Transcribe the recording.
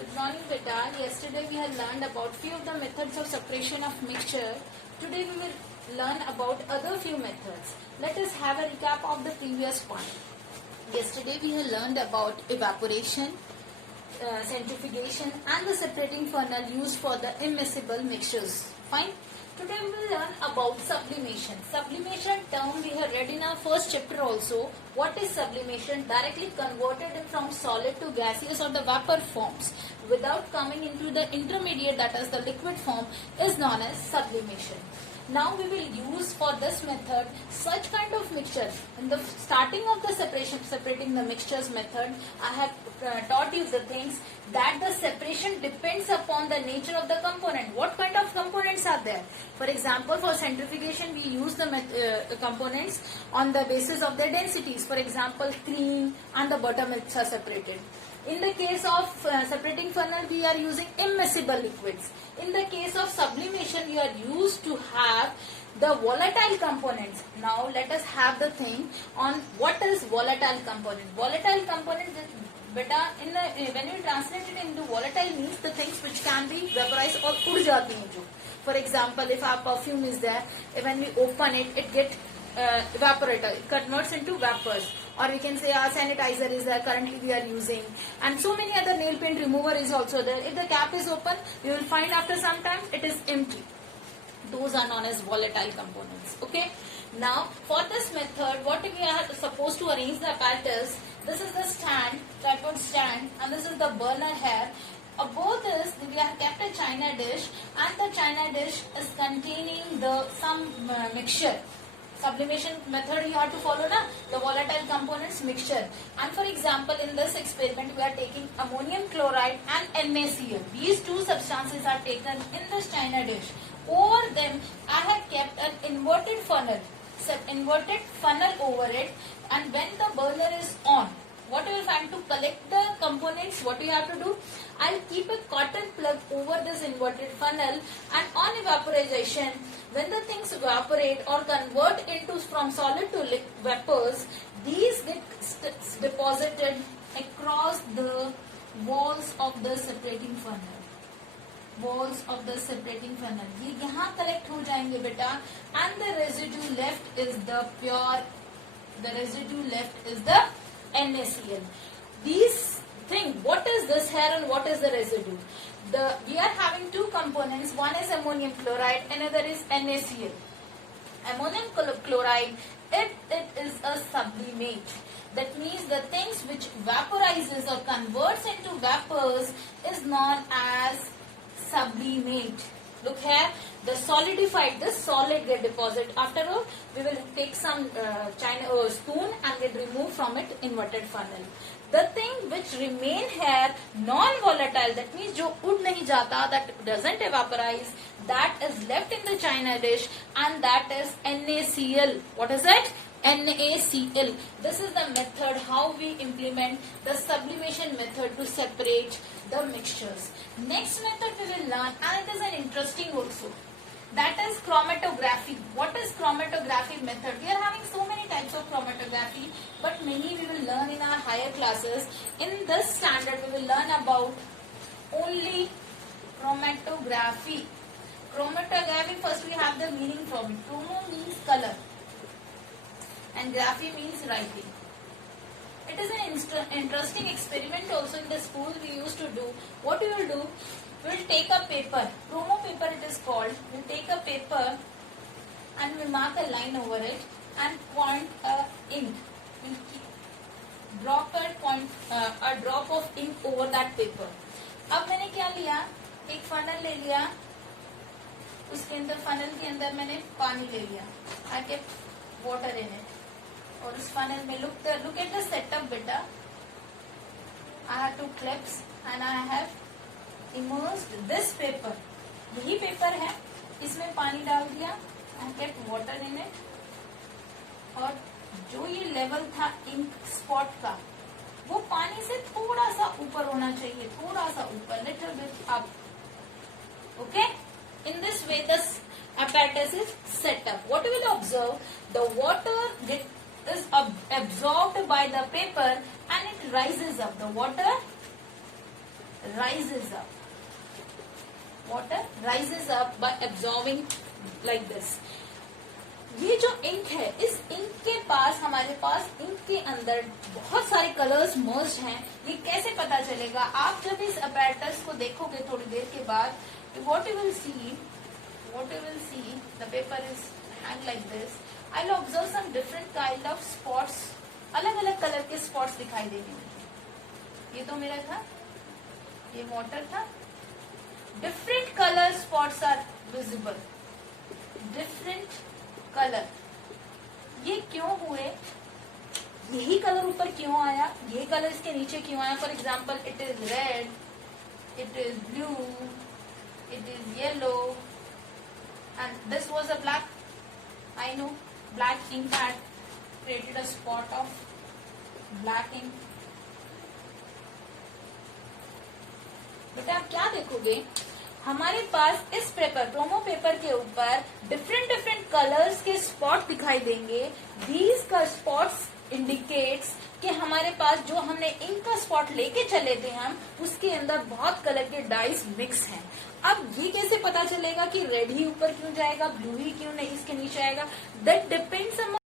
Good morning, beta. Yesterday we had learned about few of the methods of separation of mixture. Today we will learn about other few methods. Let us have a recap of the previous one. Yesterday we had learned about evaporation, centrifugation and the separating funnel used for the immiscible mixtures. Fine. Today we will learn about sublimation. Sublimation term we have read in our first chapter also. What is sublimation? Directly converted from solid to gaseous or the vapor forms without coming into the intermediate, that is the liquid form, is known as sublimation. Now we will use for this method such kind of mixture. In the starting of the separating the mixtures method, I have taught you the things that the separation depends upon the nature of the component. What kind of components are there? For example, for centrifugation we use the components on the basis of their densities. For example, cream and the buttermilks are separated. In the case of separating funnel, we are using immiscible liquids. In the case of sublimation, we are used to have the volatile components. Now, let us have the thing on what is volatile component. Volatile component, beta, when you translate it into volatile means the things which can be vaporized or उड़ जाती हैं जो. For example, if our perfume is there, when we open it, it gets evaporated, it converts into vapors. Or we can say our sanitizer is there, currently we are using, and so many other nail paint remover is also there. If the cap is open, you will find after some time it is empty. Those are known as volatile components. Okay. Now for this method, what we are supposed to arrange the apparatus. This is the stand, tripod stand, and this is the burner here. Above this, we have kept a china dish, and the china dish is containing some mixture. Sublimation method you have to follow na, the volatile components mixture. And for example, in this experiment we are taking ammonium chloride and NaCl. These two substances are taken in this china dish. Over them I have kept an inverted funnel over it, and when the burner is on, what you will find to collect the components, what you have to do, I'll keep a cotton plug over this inverted funnel, and on evaporization, when the things evaporate or convert into from solid to vapors, these get deposited across the walls of the separating funnel. Walls of the separating funnel. ये यहाँ collect हो जाएंगे बेटा, and the residue left is the NaCl. These thing, what is this here and what is the residue? We are having two components. One is ammonium chloride, another is NaCl. Ammonium chloride, it is a sublimate. That means the things which vaporizes or converts into vapors is known as sublimate. Look here, the solidified, this solid get deposited. After all, we will take some spoon and we'll remove from it inverted funnel. The thing which remain here, non-volatile, that means जो उड़ नहीं जाता, that doesn't evaporize, that is left in the china dish, and that is NaCl. What is it? NaCl. This is the method how we implement the sublimation method to separate the mixtures. Next method we will learn, and it is an interesting also. That is chromatography. What is chromatography method? We are having so many types of chromatography, but many we will learn in our higher classes. In this standard, we will learn about only chromatography. Chromatography, first we have the meaning from it. Chromo means color, and graphy means writing. It is an interesting experiment also in the school we used to do. What we will do, we will take a paper, chromo paper it is called. We will take a paper and we will mark a line over it and point ink. We will drop a drop of ink over that paper. अब मैंने क्या लिया, एक funnel ले लिया, उसके अंदर funnel के अंदर मैंने पानी ले लिया. I kept water in it. और उस funnel में look at the setup बेटा. I have two clips and I have immersed this paper. यही पेपर है, इसमें पानी डाल दिया. I kept water in it. और जो ये लेवल था इंक स्पॉट का, वो पानी से थोड़ा सा ऊपर होना चाहिए, थोड़ा सा ऊपर, little bit up. Okay? In this way, this apparatus is set up. What we will observe, the water is absorbed by the paper and it rises up. The water rises up. Water rises up by absorbing like this. ये जो ink है, इस ink के पास हमारे पास ink के अंदर बहुत सारे कलर्स मर्ज हैं. ये कैसे पता चलेगा? आप जब इस अपैरेटस को देखोगे थोड़ी देर के बाद, what you will see, the paper is hang like this. I'll observe some different kind of spots. अलग अलग कलर के स्पॉट्स दिखाई देंगे. ये तो मेरा था, ये वाटर था. Different colour spots are visible. Different colour. ये क्यों हुए? यही कलर ऊपर क्यों आया? ये कलर इसके नीचे क्यों आया? For example, it is red, it is blue, it is yellow, and this was a black. I know black ink had created a spot of black ink. बेटा आप क्या देखोगे? हमारे पास इस पेपर, प्रोमो पेपर के ऊपर डिफरेंट कलर्स के spot दिखाई देंगे. दीज का स्पॉट्स इंडिकेट्स कि हमारे पास जो हमने इंक का स्पॉट लेके चले थे हम, उसके अंदर बहुत कलर के डाइस मिक्स हैं. अब ये कैसे पता चलेगा कि रेड ही ऊपर क्यों जाएगा, ब्लू ही क्यों नहीं इसके नीचे आएगा? That depends